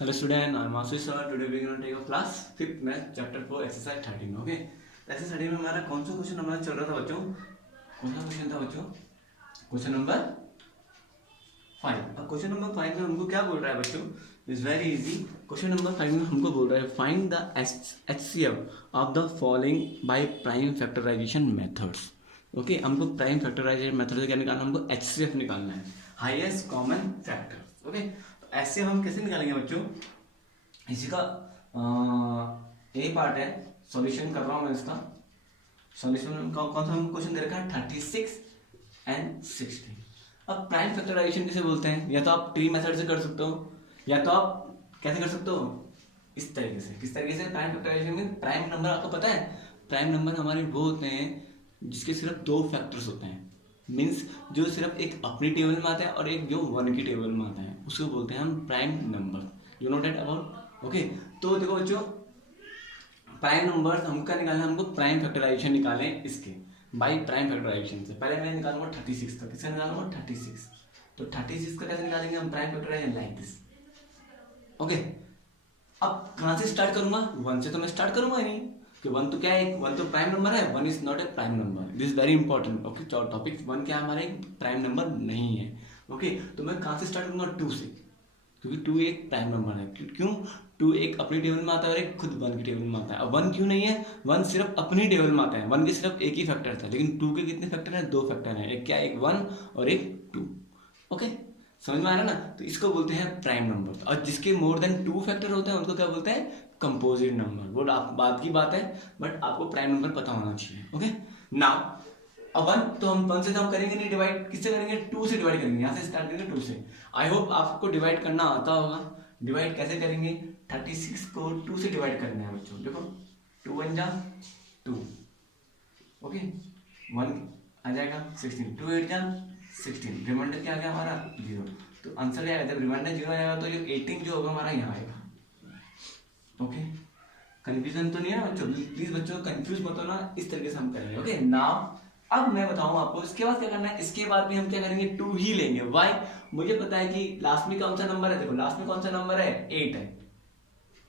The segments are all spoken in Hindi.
Hello student, I'm Ashish sir. Today we're going to take a class 5th math chapter 4 exercise 13. Okay. Exercise 13 में हमारा कौन सा क्वेश्चन हमारा चल रहा था बच्चों? कौन सा क्वेश्चन था बच्चों? Question number 5. अब क्वेश्चन नंबर 5 में हमको क्या बोल रहा है बच्चों? It's very easy. Question number 5 में हमको बोल रहा है find the HCF of the following by prime factorization methods. Okay, हमको प्राइम फैक्टराइजेशन मेथड से क्या निकालना है? हमको HCF निकालना है, हाईएस्ट कॉमन फैक्टर. ओके, ऐसे हम कैसे निकालेंगे बच्चों? इसी का ए पार्ट है, सॉल्यूशन कर रहा हूं मैं इसका. सॉल्यूशन कौन सा क्वेश्चन दे रखा है? 36 एंड 60. अब प्राइम फैक्टराइजेशन किसे बोलते हैं? या तो आप ट्री मेथड से कर सकते हो, या तो आप कैसे कर सकते हो? इस तरीके से. किस तरीके से? प्राइम फैक्टराइजेशन में प्राइम नंबर आपको पता है, प्राइम नंबर हमारे वो होते हैं जिसके सिर्फ दो फैक्टर्स होते हैं. मीन्स जो सिर्फ एक अपनी टेबल में आता है और एक जो वन की टेबल में आता है, उसको बोलते हैं हम prime number. You know that about. Okay, तो देखो बच्चों, प्राइम नंबर हमको क्या निकालना है? हमको प्राइम फैक्टराइजेशन निकालें इसके बाई प्राइम फैक्टराइजेशन से. पहले मैं निकालूंगा 36 का. किसका निकालूंगा? 36. तो 36 का कैसे निकालेंगे हम prime factorization? Like this. Okay, अब कहाँ से स्टार्ट करूंगा? वन से तो मैं स्टार्ट करूंगा ही नहीं, कि वन तो क्या है? वन तो प्राइम नंबर है. One is not a prime number. This is very important. Okay, topic one क्या हमारे प्राइम नंबर नहीं है. ओके, तो मैं कहाँ से स्टार्ट करूंगा? 2 से, क्योंकि 2 एक प्राइम नंबर है. क्यों? 2 एक अपनी टेबल में आता है और एक खुद वन की टेबल में आता है. अब 1 क्यों नहीं है? 1 सिर्फ अपनी टेबल में आता है. 1 के सिर्फ एक ही फैक्टर था, लेकिन 2 के कितने फैक्टर हैं? 2 फैक्टर हैं. एक क्या? एक 1 और एक 2. ओके, समझ में आ रहा ना? तो इसको बोलते हैं प्राइम नंबर. और जिसके मोर देन 2 फैक्टर होते हैं उनको क्या बोलते हैं? Composite number. वो बात की बात है, बट आपको प्राइम नंबर पता होना चाहिए. ओके, नाउ अब 1 तो हम 1 से तो हम करेंगे नहीं डिवाइड. किससे करेंगे? 2 से डिवाइड करेंगे. यहाँ से स्टार्ट करेंगे 2 से. आई होप आपको डिवाइड करना आता होगा. डिवाइड कैसे करेंगे? 36 को 2 से डिवाइड करना है बच्चों. देखो, 2 1 जा 2. ओके, 1 आ जाएगा 16. 2 8 जा 16. रिमाइंडर क्या आ गया हमारा? 0. तो आंसर क्या आएगा? जब रिमाइंडर 0 आएगा तो ये 18 जो होगा हमारा यहाँ आएगा. ओके, कंफ्यूजन तो नहीं है बच्चों? प्लीज बच्चों कंफ्यूज मत होना. इस तरीके से हम करेंगे. ओके, नाउ अब मैं बताऊं आपको इसके बाद क्या करना है. इसके बाद भी हम क्या करेंगे? 2 ही लेंगे. वाई? मुझे पता है कि लास्ट में कौन सा नंबर है. देखो, लास्ट में कौन सा नंबर है? 8 है.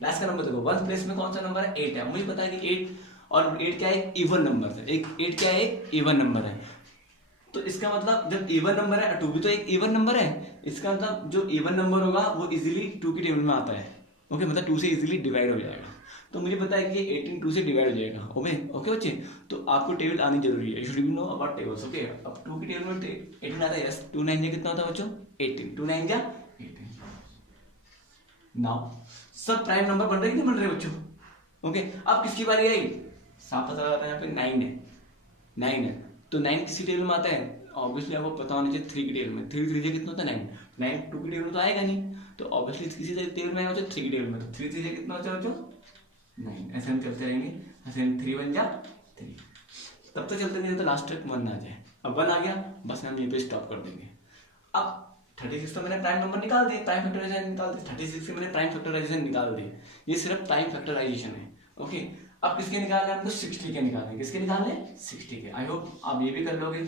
लास्ट का नंबर देखो, 1 प्लेस में कौन सा नंबर है? 8 है. मुझे पता है कि 8 और 8 क्या है? इवन नंबर है. एक 8 क्या है? एक इवन नंबर है. तो इसका मतलब जब इवन नंबर है, 2 भी तो एक इवन नंबर है. इसका मतलब जो इवन नंबर होगा वो इजीली 2 की टेबल में आता है. ओके, मतलब 2 से इजीली डिवाइड हो जाएगा. तो मुझे पता है कि ये 18 2 से डिवाइड हो जाएगा. ओके बच्चे, तो आपको टेबल आनी जरूरी है. You should know about tables. Okay, अब 2 की टेबल में 18 आता है. यस, 2 9 जा कितना होता है बच्चों? 18. 2 9 जा 18. नाउ सब प्राइम नंबर बन रहे कि नहीं बन रहे बच्चों? ओके, अब किसकी बारी आई? साफ पता लगा, यहाँ पे 9 है. 9 है तो 9 किसी टेबल में आता है? ऑब्वियसली आपको पता होना चाहिए 3 की टेबल में. 3 3 कितना होता है? 9. 9 2 की टेबल में तो आएगा नहीं, तो ऑब्वियसली किसी टेबल में आएगा तो 3 की टेबल में. तो 3 3 कितना होता है बच्चों? 9. ऐसे हम चलते रहेंगे. ऐसे 3 1 जा 3. तब तक चलते नहीं तो लास्ट तक 1 आ जाए. अब 1 आ गया, बस हम यहीं पे स्टॉप कर देंगे. अब 36 तो मैंने प्राइम नंबर निकाल दिए, प्राइम फैक्टराइजेशन निकाल दिए. 36 से मैंने प्राइम फैक्टराइजेशन निकाल दिए. ये सिर्फ प्राइम फैक्टराइजेशन है. ओके, अब किसके निकालने हैं हमको? 60 के निकालने. किसके निकालने? 60 के. आई होप आप ये भी कर लोगे.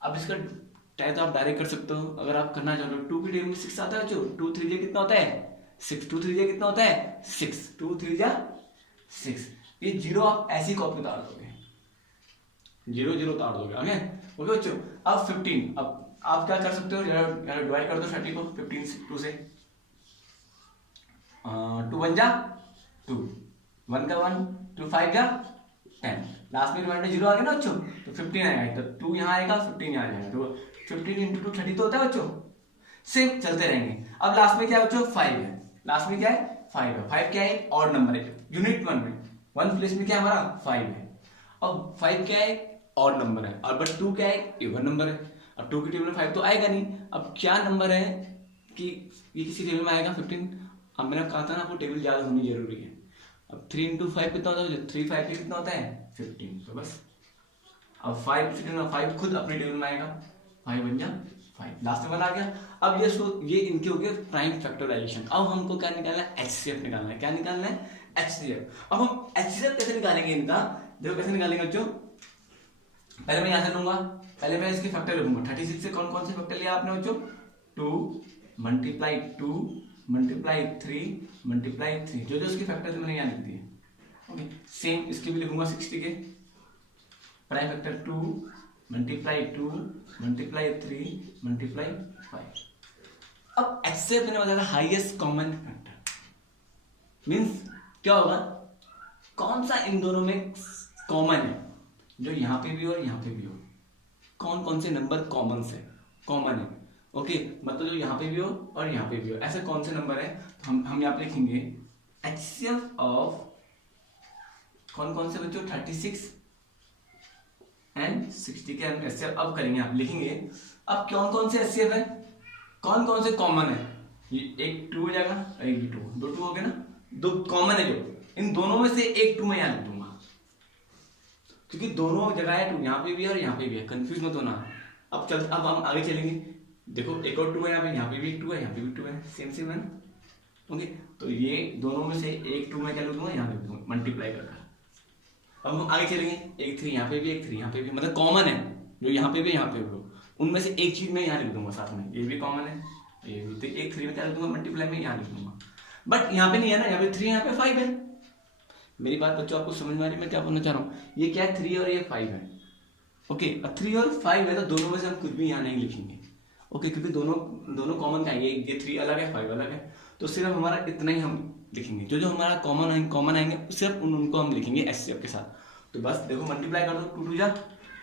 अब इसका ट्राई तो आप डायरेक्ट कर सकते हो अगर आप करना चाहो तो. 2 की टेबल में 6 आता है जो. 2 3 जा कितना होता है? 6. 2 3 जा कितना होता है? 6. 2 3 जा 6. ये 0 आप ऐसी कॉपी उतार दोगे. 0 0 उतार दोगे. ओके बच्चों, अब 15. अब आप क्या कर सकते हो? डिवाइड कर दो 30 को 15 से 2 से. 2 1 जा 2. 1 का 1. 2 5 जा 10. लास्ट में रिमाइंडर 0 आ गया ना बच्चों, तो 15 आएगा. तो 2 यहाँ आएगा, 15 यहाँ जाएगा. तो 15 × 2 30 तो होता है बच्चों. सेम चलते रहेंगे. अब लास्ट में क्या है बच्चों? 5 है. लास्ट में क्या है? 5 है. 5 क्या है? ऑड नंबर है. यूनिट 1 में 1 प्लेस में क्या हमारा? 5 है. अब 5 क्या है? ऑड नंबर है. और बट 2 क्या है? इवन नंबर है. अब 2 की टेबल में 5 तो आएगा नहीं. अब क्या नंबर है कि ये किसी टेबल में आएगा? 15. अब मैंने कहा था ना आपको टेबल याद होनी जरूरी है. अब 3 × 5 कितना होता है? 3 5 कितना होता है? 15. तो बस अब 5 खुद अपने टेबल में आएगा. 5 1 जा 5. लास्ट में 1 आ गया. अब ये इनके हो गए प्राइम फैक्टराइजेशन. अब हमको क्या निकालना है? HCF निकालना है. क्या निकालना है? HCF. अब हम HCF कैसे निकालेंगे इनका? देखो कैसे निकालेंगे बच्चों. पहले मैं यहाँ से लूंगा. पहले मैं इसके फैक्टर लिखूंगा. 36 से कौन कौन से फैक्टर लिया आपने बच्चों? 2 × 2 मल्टीप्लाई 3 जो जो उसके फैक्टर थे मैंने यहाँ लिख दिए। ओके, सेम इसके भी लिखूंगा 60 के प्राइम फैक्टर 2 मल्टीप्लाई 3 मल्टीप्लाई 5। अब एक्सेप्ट मैंने बताया हाईएस्ट कॉमन फैक्टर मीन्स क्या होगा, कौन सा इन दोनों में कॉमन है, जो यहाँ पे भी हो और यहाँ पे भी हो, कौन कौन से नंबर कॉमन है। ओके, मतलब जो यहाँ पे भी हो और यहाँ पे भी हो, ऐसे कौन से नंबर है। तो हम यहाँ पे लिखेंगे HCF ऑफ कौन कौन से बच्चों 36 एंड 60 के हम HCF अब करेंगे, आप लिखेंगे अब कौन कौन से HCF है, कौन कौन से कॉमन है। ये एक 2 हो जाएगा, एक 2 हो गया ना, 2 कॉमन है जो, इन दोनों में से एक 2 मैं यहाँ लिख दूंगा क्योंकि दोनों जगह है 2, यहाँ पे भी है और यहाँ पे भी है, कंफ्यूज मत होना। अब हम आगे चलेंगे, देखो एक और 2 है यहाँ पे भी 2 है, यहाँ पे भी 2 है, सेम है ना। ओके, तो ये दोनों में से एक 2 मैं क्या लिख दूंगा, यहाँ लिख दूंगा मल्टीप्लाई करके। अब हम आगे चलेंगे, एक 3 यहाँ पे भी, एक 3 यहाँ पे भी, मतलब कॉमन है जो यहाँ पे भी यहाँ पे भी, उनमें से एक चीज मैं यहाँ लिख दूंगा साथ में, ये भी कॉमन है, ये भी। तो एक 3 में क्या लिख दूंगा, मल्टीप्लाई में यहाँ लिख दूंगा। बट यहाँ पे नहीं है ना, यहाँ पे 3 यहाँ पे 5 है। मेरी बात बच्चों आपको समझ में आ रही है मैं क्या बोलना चाह रहा हूँ। ये क्या है, 3 और ये 5 है। ओके, अब 3 और 5 है तो दोनों में से हम कुछ भी यहाँ नहीं लिखेंगे। ओके, क्योंकि दोनों कॉमन का है, ये 3 अलग है 5 अलग है, तो सिर्फ हमारा इतना ही हम लिखेंगे, जो जो हमारा कॉमन आएंगे सिर्फ उनको हम लिखेंगे HCF के साथ। तो बस देखो मल्टीप्लाई कर दो, 2 2 जा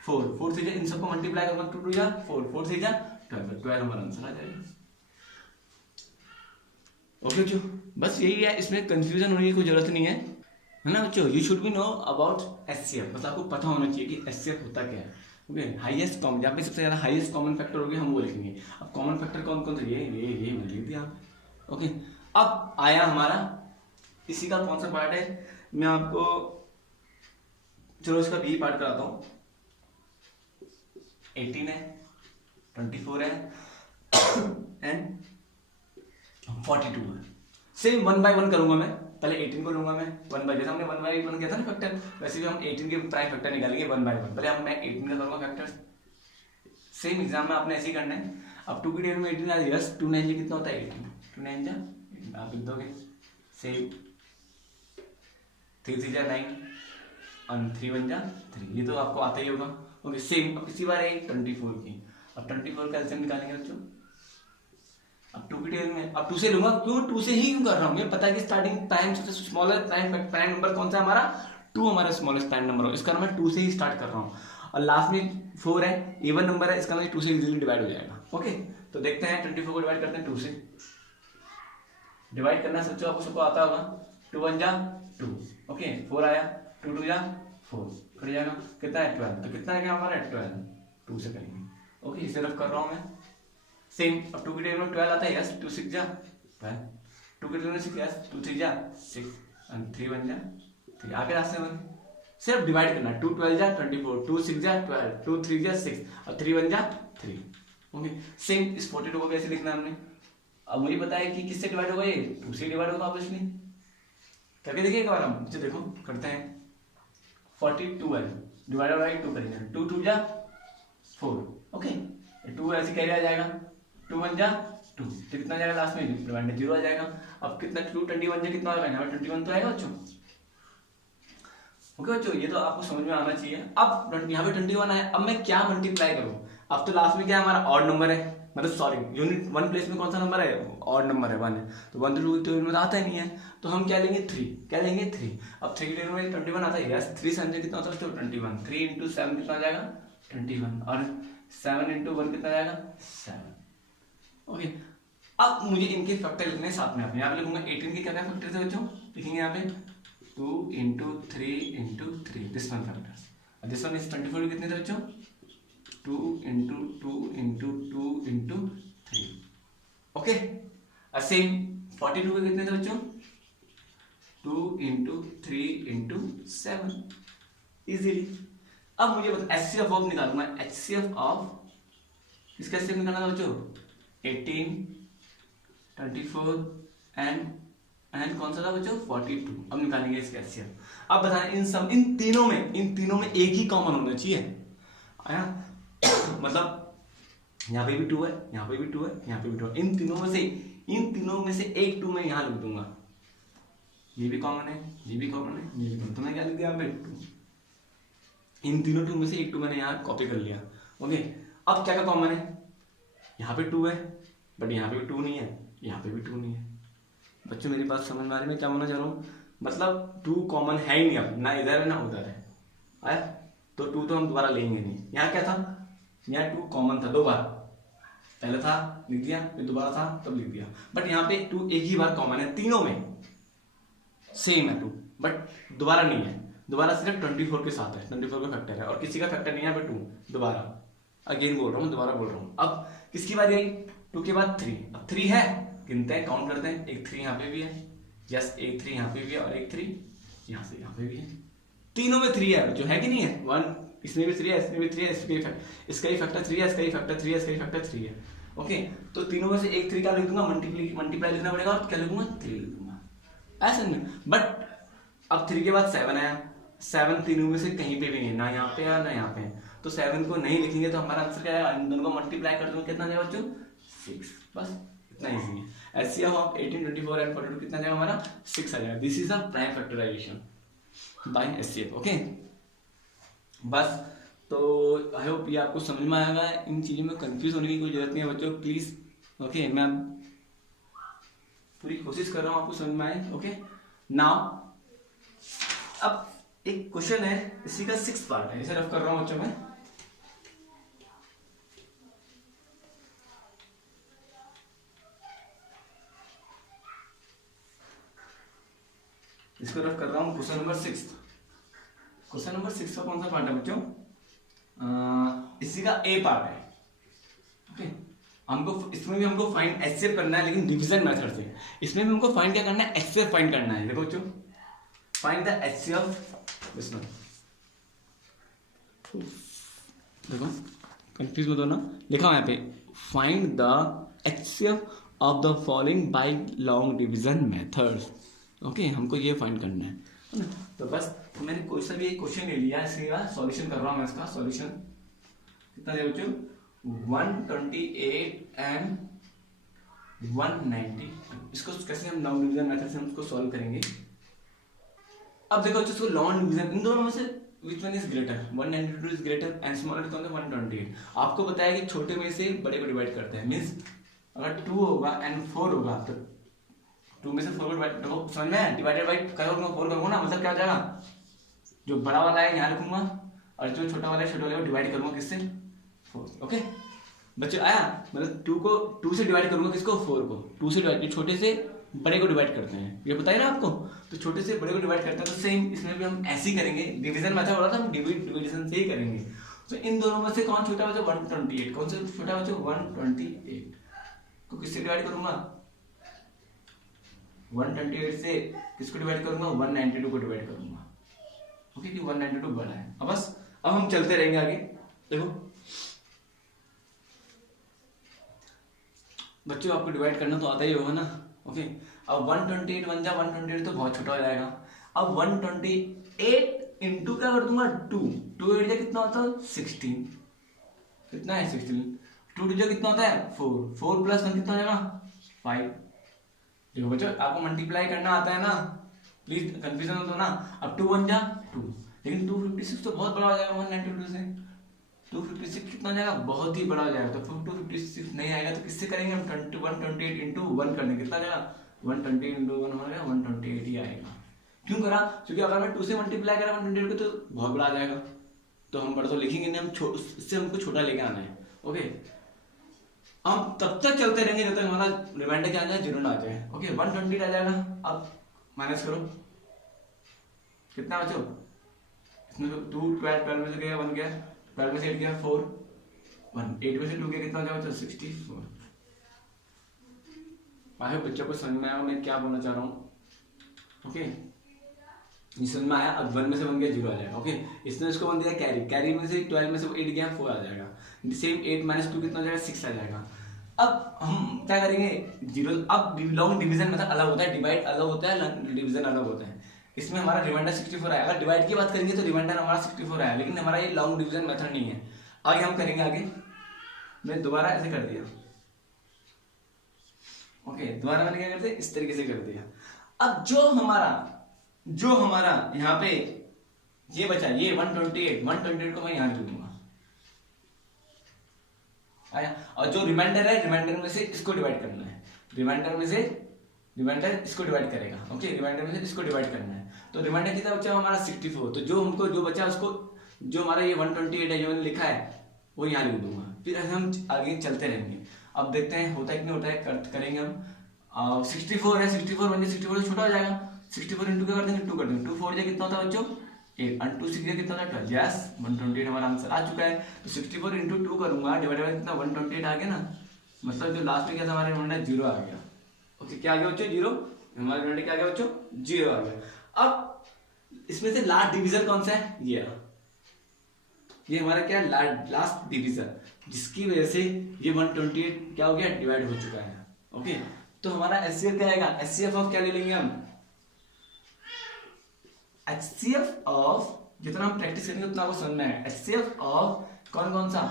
4 4 3 जा, इन सबको मल्टीप्लाई करूंगा, 2 2 जा 4 4 3 जा 12 हमारा आंसर आ जाएगा। ओके बच्चों, बस यही है, इसमें कंफ्यूजन होने की कोई जरूरत नहीं है ना बच्चों। You should be know about HCF, बस आपको पता होना चाहिए कि HCF होता क्या है। ओके, हाईएस्ट कॉमन, जहाँ पे सबसे ज्यादा हाईएस्ट कॉमन फैक्टर हो गया हम वो लिखेंगे। अब कॉमन फैक्टर कौन कौन से, ये मैंने लिख दिया। ओके, अब आया हमारा इसी का कौन सा पार्ट है, मैं आपको चलो इसका बी पार्ट कराता हूँ। 18 है, 24 है एंड 42 है। सेम 1 बाय 1 करूंगा मैं, पहले 18 को लूंगा मैं 1 बाय, जैसे हमने 1 बाय 1 किया था ना फैक्टर, वैसे भी हम 18 के प्राइम फैक्टर निकालेंगे 1 बाय 1। पहले मैं 18 का करूंगा फैक्टर, सेम एग्जाम में आपने ऐसे ही करना है। अब 2 की डिग्री में 18 आ जाएगा, 2 9 कितना होता है 18, 2 9 जा आप लिख दोगे, सेम 3 3 जा 9 और 3 1 जा 3, ये तो आपको आता ही होगा। ओके, सेम अब इसी बार है 24 की, अब 24 का एलसीएम निकालेंगे बच्चों। अब 2 की टेबल में अब 2 से लूंगा, क्यों 2 से ही क्यों कर रहा हूँ, मुझे पता है कि स्टार्टिंग प्राइम सबसे स्मॉलेस्ट प्राइम नंबर कौन सा हमारा 2, हमारा स्मॉलेस्ट प्राइम नंबर हो, इसका मैं 2 से ही स्टार्ट कर रहा हूँ। और लास्ट में 4 है, इवन नंबर है, इसका 2 से इजीली डिवाइड हो जाएगा। ओके, तो देखते हैं 24 को डिवाइड करते हैं 2 से। डिवाइड करना सोचो आपको सबको आता होगा, 2 1 जा 2, ओके 4 आया, 2 2 जा 4 कर जाएगा, कितना है 12, तो कितना है क्या हमारा 12, 2 से करेंगे। ओके, इसे रफ कर रहा हूँ मैं। सेम अब 2 की टेबल में 12 आता है, यस 2 6 जा 12, 2 की टेबल में 6 यस 2 3 जा 6 और 3 1 जा 3, आगे रास्ते में सिर्फ डिवाइड करना, 2 12 जा 24, 2 6 जा 12, 2 3 जा 6 और 3 1 जा 3। ओके, सेम इस 42 को कैसे लिखना हमने, अब मुझे पता है कि किससे डिवाइड होगा, ये 2 से डिवाइड होगा ऑब्वियसली। करके देखिए एक बार हम, अच्छा देखो करते हैं, 42 है डिवाइड बाय 2 करेंगे, 2 2 जा 4, ओके 2 ऐसे कैसे आ जाएगा, 2 1 जा 2, तो कितना जाएगा लास्ट में डिवाइड 0 आ जाएगा। अब कितना 2 21 जा कितना आएगा, यहाँ 21 तो आएगा बच्चों। ओके बच्चों, ये तो आपको समझ में आना चाहिए। अब यहाँ पे 21 है, अब मैं क्या मल्टीप्लाई करूँ, अब तो लास्ट में क्या हमारा ऑड नंबर है, मतलब सॉरी यूनिट 1 प्लेस में कौन सा नंबर है, ऑड नंबर है 1 है, तो 1 2 तो इनमें आता ही नहीं है, तो हम क्या लेंगे 3, क्या लेंगे 3। अब 3 की डिग्री में 21 आता है, यस 3 7 कितना होता है तो 21, 3 into 7 कितना आ जाएगा 21 और 7 into 1 कितना आ जाएगा 7। ओके, अब मुझे इनके फैक्टर लिखने साथ में, आप यहाँ पे लिखूंगा 18 के क्या क्या फैक्टर थे बच्चों, लिखेंगे यहाँ पे 2 into 3 into 3 this one factors, और दिस वन इज 24 कितने थे बच्चों 2 into 2 into 2 into 3। ओके, और सेम 42 के कितने थे बच्चों 2 into 3 into 7 इजीली। अब मुझे बता HCF ऑफ निकालूंगा, HCF ऑफ किसका HCF निकालना था बच्चों 18 24 एंड कौन सा था बच्चों 42। अब निकालेंगे इसका HCF। अब बताएं इन तीनों में एक ही कॉमन होना चाहिए, आया मतलब यहाँ पे भी 2 है, यहाँ पे भी 2 है, यहाँ पे भी 2 है, इन तीनों में से इन तीनों में से एक 2 मैं यहाँ लिख दूंगा, ये भी कॉमन है, ये भी कॉमन है, ये भी कॉमन, तो मैं क्या लिख दिया यहाँ पे 2। इन तीनों 2 में से एक 2 मैंने यहाँ कॉपी कर लिया। ओके, अब क्या क्या कॉमन है, यहाँ पे 2 है बट यहाँ पे भी 2 नहीं है, यहाँ पे भी 2 नहीं है। बच्चों मेरी बात समझ में आ रही है, क्या बोलना चाह रहा हूँ, मतलब 2 कॉमन है ही नहीं, अब ना इधर है ना उधर है, आया तो 2 तो हम दोबारा लेंगे नहीं। यहाँ क्या था, यहाँ 2 कॉमन था 2 बार, पहले था लिख दिया, फिर दोबारा था तब लिख दिया, बट यहाँ पे 2 एक ही बार कॉमन है, तीनों में सेम है 2, बट दोबारा नहीं है, दोबारा सिर्फ 24 के साथ है, 24 का फैक्टर है और किसी का फैक्टर नहीं है यहाँ पे 2, दोबारा अगेन बोल रहा हूँ, दोबारा बोल रहा हूँ। अब किसकी बात आई, 2 के बाद 3, अब 3 है, गिनते हैं, काउंट करते हैं, एक 3 यहाँ पे भी है, यस एक 3 यहाँ पे भी है और एक 3 यहाँ से यहाँ पे भी है, तीनों में 3 है, जो है कि नहीं है, 1 इसमें भी 3 है, इसमें भी 3 है, इसका ही फैक्टर 3 है, इसका ही फैक्टर 3 है, इसका ही फैक्टर 3 है। ओके, तो तीनों में से एक 3 का लिख दूंगा, मल्टीप्लाई लिखना पड़ेगा और क्या लिखूंगा 3 लिख दूंगा, ऐसे नहीं। बट अब 3 के बाद 7 आया, 7 तीनों में से कहीं पे भी नहीं है, ना यहाँ पे है ना यहाँ पे है, तो 7 को नहीं लिखेंगे तो हमारा आंसर क्या है, इन दोनों को मल्टीप्लाई कर दूंगा, कितना जाएगा बच्चों 6, बस इतना इजी है। एचसीएफ ऑफ 18, 24 एंड 42 कितना जाएगा हमारा 6 आ जाएगा। This is a prime factorization by HCF. Okay, बस तो आई होप ये आपको समझ में आएगा, इन चीज़ों में कंफ्यूज होने की कोई जरूरत नहीं है बच्चों, प्लीज। ओके, मैं पूरी कोशिश कर रहा हूँ आपको समझ में आए। ओके, नाउ अब एक क्वेश्चन है, इसी का 6th पार्ट है, इसे रफ कर रहा हूँ बच्चों में। इसको रफ कर रहा हूँ, क्वेश्चन नंबर 6। क्वेश्चन नंबर 6 का कौन सा पार्ट है बच्चों, इसी का ए पार्ट है। ओके, हमको इसमें भी हमको फाइंड एचसीएफ करना है, लेकिन डिवीजन मेथड से। इसमें भी हमको फाइंड क्या करना है, एचसीएफ फाइंड करना है। देखो बच्चों, फाइंड द एचसीएफ, देखो कंफ्यूज मत होना, लिखा हुआ यहाँ पे find the HCF of the following bye long division methods. Okay, हमको ये फाइंड करना है ना। तो बस मैंने कोई सा भी एक क्वेश्चन ले लिया, इसका सॉल्यूशन कर रहा हूँ मैं। इसका सॉल्यूशन कितना है बच्चों, 128 एंड 190। इसको कैसे हम लॉन्ग डिवीजन मेथड से हम इसको सॉल्व करेंगे। अब देखो बच्चों, इसको लॉन्ग डिवीजन इन दोनों में से which one is greater, 192 is greater and smaller तो 128। आपको बताया कि छोटे में से बड़े को डिवाइड करते हैं, मींस अगर 2 होगा एंड 4 होगा तो 2 में से 4 को डिवाइड, देखो समझ में, डिवाइडेड बाई करूंगा 4 करूंगा ना, मतलब क्या हो जाएगा, जो बड़ा वाला है यहाँ रखूंगा और जो छोटा वाला है छोटे वाले को डिवाइड करूंगा किससे, 4। ओके बच्चों, आया, मतलब 2 को 2 से डिवाइड करूंगा, किसको 4 को 2 से डिवाइड, छोटे से बड़े को डिवाइड करते हैं, ये बताइए ना आपको, तो छोटे से बड़े को डिवाइड करते हैं। तो सेम इसमें भी हम ऐसे ही करेंगे, डिवीजन मेथड बोला था, हम डिवीजन से ही करेंगे। तो इन दोनों में से कौन छोटा बच्चा, 128, कौन सा छोटा बच्चा 128 को किससे डिवाइड करूंगा, 128 से किसको डिवाइड करूंगा, 192 को डिवाइड करूंगा। ओके, कि 192 बड़ा है। अब बस अब हम चलते रहेंगे आगे। देखो बच्चों, आपको डिवाइड करना तो आता ही होगा ना। ओके, अब 128 बन जा, 128 तो बहुत छोटा हो जाएगा। अब 128 इंटू क्या कर दूंगा, 2 8 जा कितना होता है 16, कितना है 16, 2 2 जा कितना होता है 4 प्लस 1 कितना हो जाएगा 5। देखो बच्चों, आपको मल्टीप्लाई करना आता है ना, प्लीज कंफ्यूजन मत हो ना। अब 2 बन जा 2, लेकिन 256 तो बहुत बड़ा हो जाएगा 192 से, 256 कितना जाएगा, बहुत ही बड़ा हो जाएगा। तो 256 नहीं आएगा तो किससे करेंगे हम, 128 इंटू 1 करने, कितना जाएगा 120 इंटू 1 हो जाएगा 128 ही आएगा। क्यों करा, क्योंकि अगर मैं 2 से मल्टीप्लाई करा 128 को तो बहुत बड़ा आ जाएगा, तो हम बड़ा तो लिखेंगे नहीं, हम इससे हमको छोटा लेके आना है। ओके, हम तब तक चलते रहेंगे जब तक हमारा रिमाइंडर क्या आ जाए, 0 ना आ जाए। ओके, 120 आ जाएगा। अब माइनस करो, कितना बचो, इसमें 2 12 में से गया 1 गया, 12 में से 8 गया 4, 1 8 में से 2 गया, कितना हो जाएगा 64। आगे बच्चों को समझ में आया मैं क्या बोलना चाह रहा हूँ। ओके, ये समझ में आया। अब 1 में से 1 गया 0 आ जाएगा। ओके, इसने इसको 1 दिया कैरी, कैरी में से 12 में से 8 गया 4 आ जाएगा। सेम 8 माइनस 2 कितना हो जाएगा 6 आ जाएगा। अब हम क्या करेंगे, 0। अब लॉन्ग डिवीजन मेथड अलग होता है, डिवाइड अलग होता है, डिवीजन अलग होता है। इसमें हमारा रिमाइंडर 64 आया, अगर डिवाइड की बात करेंगे तो रिमाइंडर हमारा 64 आया, लेकिन हमारा ये लॉन्ग डिवीजन मेथड नहीं है। आगे हम करेंगे, आगे मैं दोबारा ऐसे कर दिया, ओके, दोबारा मैंने क्या करते इस तरीके से कर दिया। अब जो हमारा यहाँ पे ये बचा, ये 128 को मैं यहाँ लिख दूंगा आया। और जो रिमाइंडर है, रिमाइंडर में से इसको डिवाइड करना है, रिमाइंडर इसको डिवाइड करेगा। ओके, रिमाइंडर में से इसको डिवाइड करना है। तो रिमाइंडर कितना बचा हमारा 64। तो जो बचा उसको, जो हमारा ये 128 है जो मैंने लिखा है वो यहाँ लिख दूंगा। फिर हम आगे चलते रहेंगे। अब देखते हैं होता है कि नहीं होता है, करेंगे हम। 64 है, 64 बन 64 से छोटा हो जाएगा। 64 इंटू क्या कर देंगे, 2 कर देंगे। 2 4 कितना होता है बच्चों 8, और 2 6 कितना होता है 12। यस, 128 हमारा आंसर आ चुका है। तो 64 इंटू 2 करूंगा, डिवाइड बाय कितना 128 आ गया ना, मतलब जो लास्ट में क्या था हमारे रिमाइंडर 0 आ गया। ओके, क्या आ गया बच्चों 0, हमारा रिमाइंडर क्या आ गया बच्चों 0 आ गया। अब इसमें से लास्ट डिवीजन कौन सा है, ये हमारा क्या है लास्ट डिवीजन, जिसकी वजह से ये 128 क्या हो गया डिवाइड हो चुका है। ओके, तो हमारा एचसीएफ क्या आएगा, एचसीएफ ऑफ क्या ले लेंगे हम, एचसीएफ ऑफ, जितना हम प्रैक्टिस करेंगे उतना आपको समझ में आएगा। एचसीएफ ऑफ कौन सा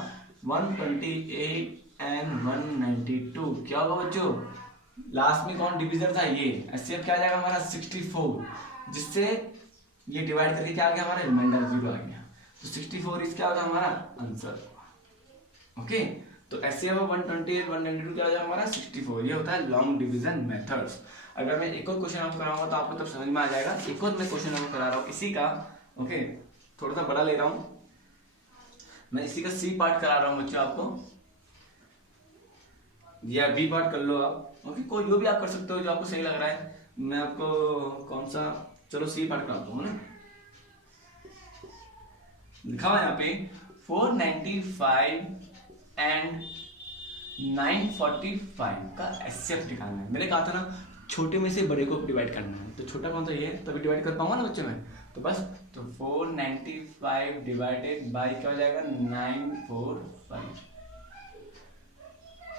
128 एंड 192 क्या होगा बच्चों, लास्ट में कौन डिवीजन था ये, एचसीएफ क्या आ जाएगा हमारा 64, जिससे ये डिवाइड करके क्या आ गया हमारा रिमाइंडर 0 आ गया। तो 64 इस क्या होगा हमारा आंसर। ओके, तो एचसीएफ ऑफ 128 192 क्या हो जाएगा हमारा 64। ये होता है लॉन्ग डिवीजन मेथड्स। अगर मैं एक और क्वेश्चन आपको कराऊंगा तो आपको तब समझ में आ जाएगा। एक और मैं क्वेश्चन आपको करा रहा हूँ इसी का। ओके, थोड़ा सा बड़ा ले रहा हूँ मैं, इसी का सी पार्ट करा रहा हूँ बच्चों आपको, या बी पार्ट कर लो आप। ओके, कोई जो भी आप कर सकते हो जो आपको सही लग रहा है। मैं आपको कौन सा, चलो सी पार्ट कराता हूँ ना। लिखा हुआ यहाँ पे 495 एंड 945 का एचसीएफ निकालना है। मैंने कहा था ना छोटे में से बड़े को डिवाइड करना है, तो छोटा कौन सा ये है, तभी डिवाइड कर पाऊंगा ना बच्चे में। तो बस, तो 495 डिवाइडेड बाय क्या हो जाएगा 945।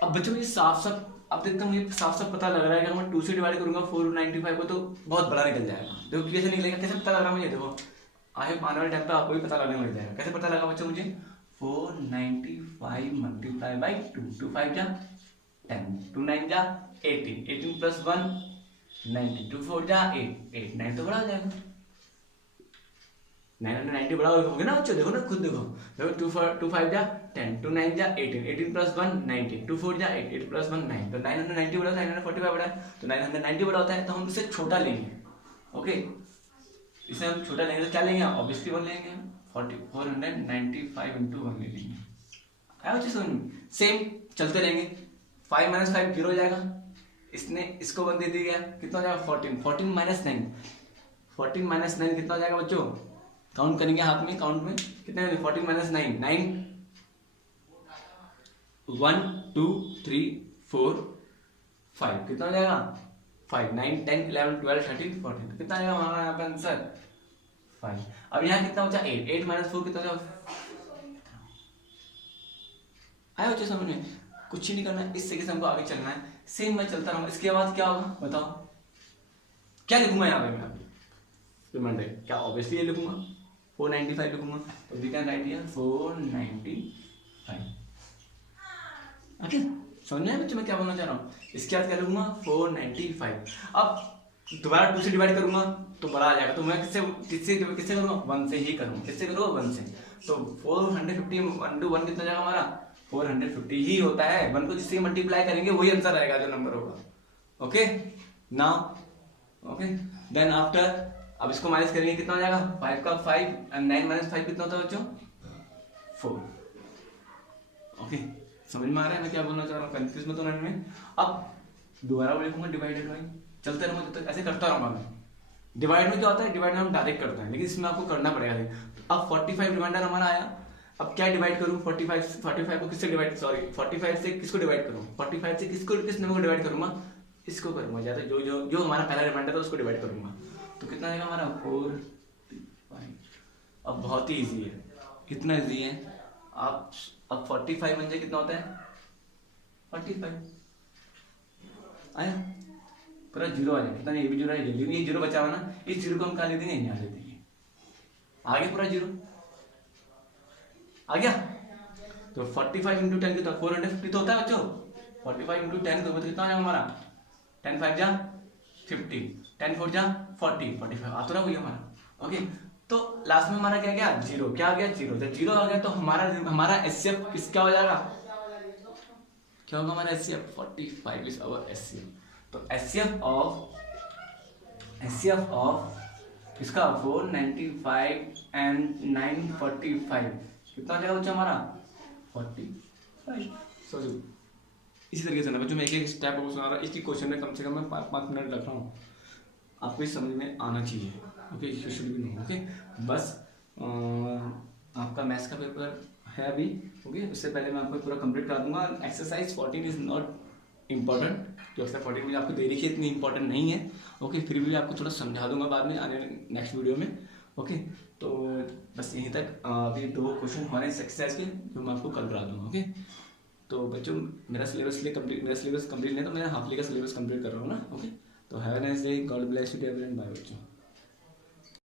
अब बच्चों मुझे साफ अब देखता हूँ मुझे साफ पता लग रहा है कि अगर मैं 2 से डिवाइड करूंगा 495 को तो बहुत बड़ा निकल जाएगा। देखो कैसे निकलेगा, कैसे पता लग रहा है मुझे, देखो आने वाले टाइम पे आपको भी पता लगने लग जाएगा। कैसे पता लगा बच्चों मुझे, 495 मल्टीप्लाई बाई 2, 2 5 जा 10, 2 9 जा 18, 18 प्लस 1 19, 2 4 जा 8, 8 9 तो बड़ा हो जाएगा, 990 बड़ा हो गया ना बच्चों। देखो ना खुद देखो, 2 5 जा 10, 2 9 जा 18, 18 प्लस 1 19, 2 4 जा 8, 8 प्लस 1 9, तो 990 बड़ा, 945 बड़ा है, तो 990 बड़ा होता है। तो हम इसे छोटा लेंगे। ओके, इसे हम छोटा लेंगे तो क्या लेंगे, ऑब्वियसली 1 लेंगे, 495 इंटू 1 ले लेंगे। आया बच्चे समझ में, सेम चलते रहेंगे। 5 माइनस 5 0 हो जाएगा, इसने इसको 1 दे दिया, कितना हो जाएगा 14, 14 माइनस 9, 14 माइनस 9 कितना हो जाएगा बच्चों, काउंट करेंगे हाथ में, काउंट में कितने, 14 माइनस 9 9, 1 2 3 4 5 कितना हो जाएगा 5, 9 10 11 12 13 14 कितना आएगा हमारा यहाँ पे आंसर 5। अब यहाँ कितना बचा 8, 8 माइनस 4 कितना हो जाएगा, आया बच्चे समझ में, कुछ ही नहीं करना है, इस तरीके से हमको आगे चलना है। सेम मैं चलता रहूंगा। इसके बाद क्या होगा बताओ, क्या लिखूंगा यहाँ पे मैं रिमाइंडर, क्या ऑब्वियसली ये लिखूंगा 495 लिखूंगा, तो we can write here 495। Okay, समझ में बच्चों मैं क्या बोलना चाह रहा हूँ। इसके बाद क्या लिखूंगा 495। अब दोबारा 2 से डिवाइड करूंगा तो बड़ा आ जाएगा, तो मैं किससे करूंगा 1 से ही करूंगा, किससे करूंगा 1 से। तो 450 1 to 1 कितना जाएगा हमारा 450 ही होता है। 1 को जिससे मल्टीप्लाई करेंगे वही आंसर आएगा जो नंबर होगा। Okay now, okay then after, अब इसको माइनस करेंगे कितना हो जाएगा 5 का 5 एंड 9 माइनस 5 कितना होता है बच्चों 4। ओके, समझ में आ रहा है मैं क्या बोलना चाह रहा हूँ, कंफ्यूज मत होना में। अब दोबारा लिखूंगा डिवाइडेड बाई, चलते रहूंगा जब तक, ऐसे करता रहूंगा मैं। डिवाइड में क्या होता है, डिवाइड में हम डायरेक्ट करते हैं, लेकिन इसमें आपको करना पड़ेगा। तो अब 45 रिमाइंडर हमारा आया। अब क्या डिवाइड करूं, 45 को किससे डिवाइड, सॉरी 45 से किसको डिवाइड करूं, 45 से किस नंबर को डिवाइड करूंगा, इसको करूंगा ज्यादा, जो हमारा पहला रिमाइंडर था उसको डिवाइड करूंगा। तो कितना आएगा हमारा 45। अब बहुत ही इजी है, कितना इजी है। आप अब 45 बन जाए कितना होता है 45, आया पूरा 0 आ जाए, कितना ये भी 0 है, ये 0 बचा हुआ ना, इस 0 को हम कहा ले देंगे, यहाँ ले देंगे, आगे पूरा 0 आ गया। तो 45 इंटू 10 कितना 450 तो होता है बच्चों, 45 इंटू 10 तो कितना आ जाएगा हमारा 10 5 जा 50, 10 4 जा 40, 45 आ तो रहा भैया हमारा। ओके, तो लास्ट में हमारा क्या गया, जीरो। क्या आ गया, जीरो। जब जीरो आ गया तो हमारा एचसीएफ किसका हो जाएगा, क्या होगा हमारा एचसीएफ, 45 इज आवर एचसीएफ। तो एचसीएफ ऑफ इसका 495 एंड 945 कितना हो जाएगा बच्चा हमारा, 45। सोचो इसी तरीके से ना बच्चों, मैं एक स्टेप क्वेश्चन आ रहा है, इसी क्वेश्चन में कम से कम मैं 5 मिनट रख रहा हूँ, आपको इस समझ में आना चाहिए। Okay, you should be know. Okay, बस आपका मैथ्स का पेपर है अभी। ओके, उससे पहले मैं आपको पूरा कंप्लीट करा दूंगा। एक्सरसाइज 14 इज नॉट इम्पॉर्टेंट, जो एक्सरसाइज 14 मुझे आपको दे रही है इतनी इंपॉर्टेंट नहीं है। ओके, फिर भी आपको थोड़ा समझा दूंगा बाद में आने नेक्स्ट वीडियो में। ओके, तो बस यहीं तक। अभी 2 क्वेश्चन हो रहे हैं एक्सरसाइज के, जो मैं आपको कल करा दूंगा। ओके, तो बच्चों मेरा सिलेबस कंप्लीट नहीं है, तो मैं हाफली का सिलेबस कंप्लीट कर रहा हूँ ना। ओके, तो have a nice day, God bless you everyone, bye बच्चों।